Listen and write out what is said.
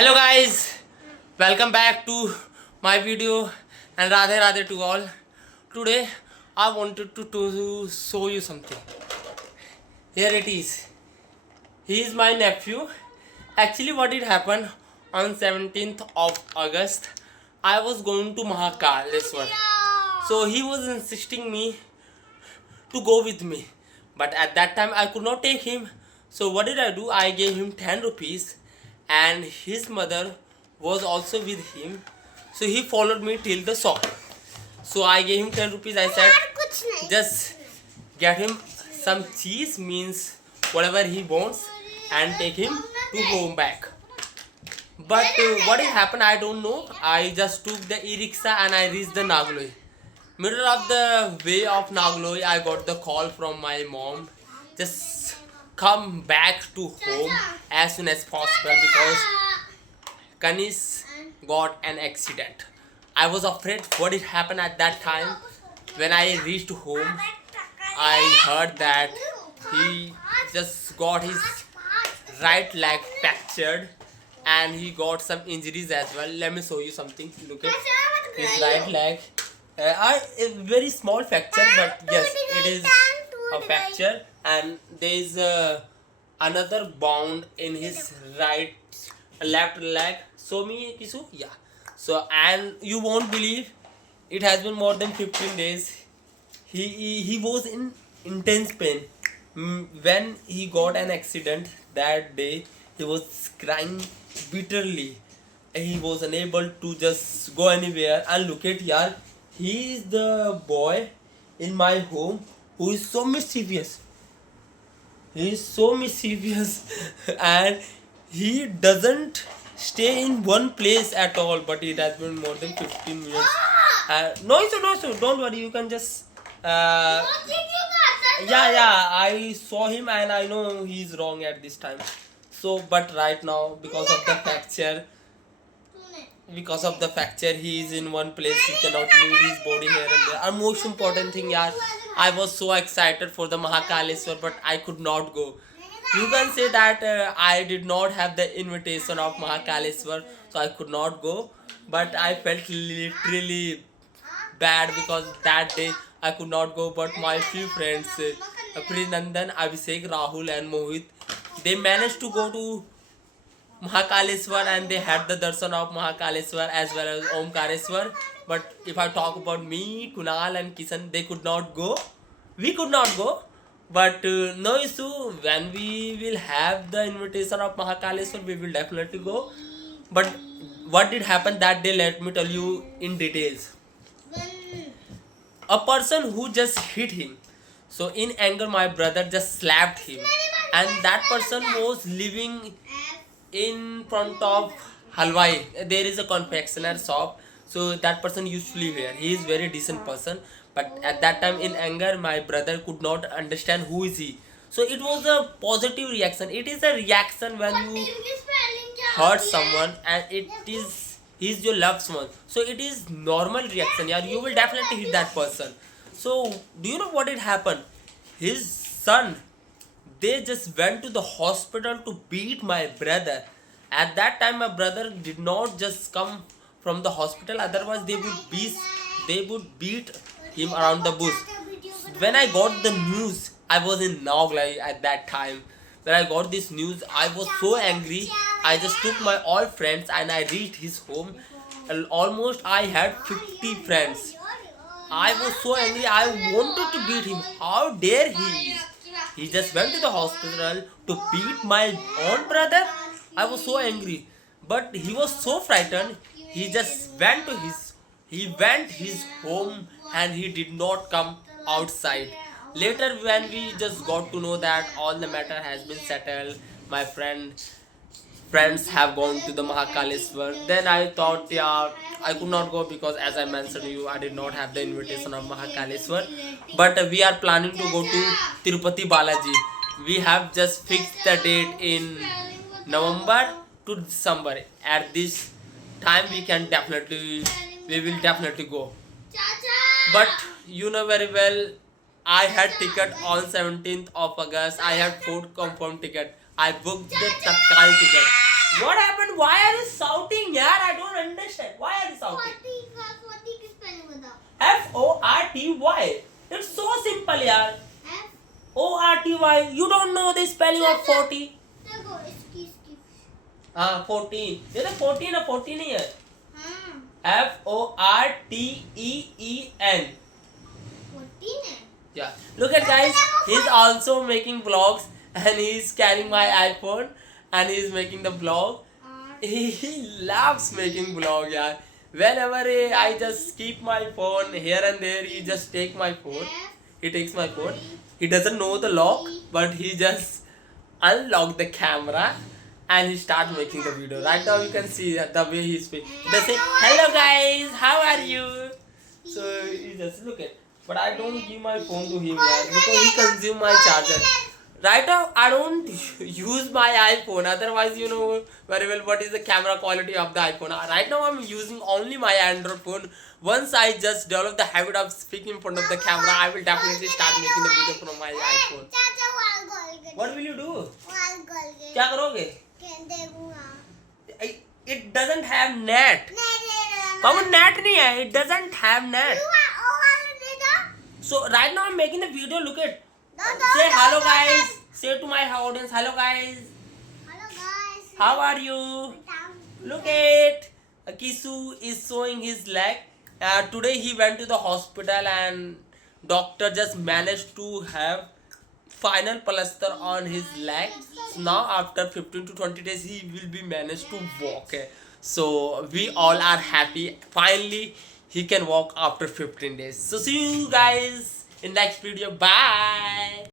Hello guys, welcome back to my video and Radhe Radhe to all. Today I wanted to show you something. Here it is. He is my nephew. Actually what did happen on 17th of August, I was going to Mahakaleshwar. So he was insisting me to go with me. But at that time I could not take him. So what did I do? I gave him 10 rupees and his mother was also with him. So he followed me till the shop. So I gave him 10 rupees. I said just get him some cheese, means whatever he wants, and take him to home back. But what happened I don't know. I just took the e-rickshaw and I reached the Nagloi. Middle of the way of Nagloi, I got the call from my mom. Just come back to home as soon as possible because Kanish got an accident. I was afraid what had happened at that time. When I reached home, I heard that he just got his right leg fractured and he got some injuries as well. Let me show you something. Look at his right leg. A very small fracture, but yes, it is a fracture, and there is another bound in his left leg. Show me, Kisu. Yeah. So, and you won't believe, it has been more than 15 days. He was in intense pain. When he got an accident that day, he was crying bitterly. He was unable to just go anywhere. And look at here, he is the boy in my home who is so mischievous. He is so mischievous and he doesn't stay in one place at all. But it has been more than 15 minutes. No issue, don't worry. You can just. Yeah. I saw him and I know he's wrong at this time. So, but right now, because of the fracture, he is in one place. He cannot move his body here and there. And most important thing, yeah, I was so excited for the Mahakaleshwar, but I could not go. You can say that I did not have the invitation of Mahakaleshwar, so I could not go. But I felt literally bad because that day I could not go. But my few friends, Prinandan, Abhishek, Rahul, and Mohit, they managed to go to Mahakaleshwar and they had the darshan of Mahakaleshwar as well as Omkareshwar. But if I talk about me, Kunal, and Kishan, they could not go. We could not go. But no issue. When we will have the invitation of Mahakaleshwar, we will definitely go. But what did happen that day? Let me tell you in details. A person who just hit him. So in anger, my brother just slapped him, and that person was living in front of Halwai. There is a confectioner shop, so that person used to live here. He is very decent person, but at that time in anger, my brother could not understand who is he. So it was a positive reaction. It is a reaction when you hurt someone and it is he's your loved one. So it is normal reaction. Yeah, you will definitely hit that person. So do you know what had happened? His son, they just went to the hospital to beat my brother. At that time, my brother did not just come from the hospital. Otherwise, they would beat him around the bush. When I got the news, I was in Nagloi at that time. When I got this news, I was so angry. I just took my all friends and I reached his home. And almost I had 50 friends. I was so angry. I wanted to beat him. How dare he? He just went to the hospital to beat my own brother. I was so angry. But he was so frightened. He just went his home and he did not come outside. Later when we just got to know that all the matter has been settled, my friends have gone to the Mahakaleshwar. Then I thought, yeah, I could not go because, as I mentioned you, I did not have the invitation of Mahakaleshwar. But we are planning to go to Tirupati Balaji. We have just fixed the date in November to December. At this time, we will definitely go. But you know very well, I had ticket on 17th of August. I had 4 confirmed ticket. I booked the Tatkal ticket. What happened? Why are you shouting, yaar? I don't understand. Why are you shouting? 40 की spelling बताओ. Forty. It's so simple, yaar. Forty. You don't know the spelling of 40? देखो इसकी 14. ये तो 14 है, 14 नहीं है. हाँ Forteen. 14 है. Yeah. Look at guys. He's also making vlogs and he's carrying my iPhone and he's making the vlog. He loves making vlog, yaar. Whenever I just keep my phone here and there, he just take my phone. He takes my phone. He doesn't know the lock, but he just unlock the camera and he start making the video. Right now you can see the way he's speaking. They say, "Hello guys, how are you?" So he just look at. But I don't give my phone to him, yaar, because he consume my charger. Right now I don't use my iPhone. Otherwise, you know very well what is the camera quality of the iPhone. Right now I'm using only my Android phone. Once I just develop the habit of speaking in front of the camera, I will definitely start making the video from my iPhone. चाचा वाल गोल के. What will you do? वाल गोल के. क्या करोगे? देखूंगा. It doesn't have net. Babu net नहीं है. It doesn't have net. So right now I'm making the video. Look at. Say hello guys. Say to my audience, hello guys. Hello guys. How are you? Look at Kisu is showing his leg. Today he went to the hospital and doctor just managed to have final plaster on his leg. So now after 15 to 20 days he will be managed to walk. So we all are happy. Finally he can walk after 15 days. So see you guys in next video. Bye.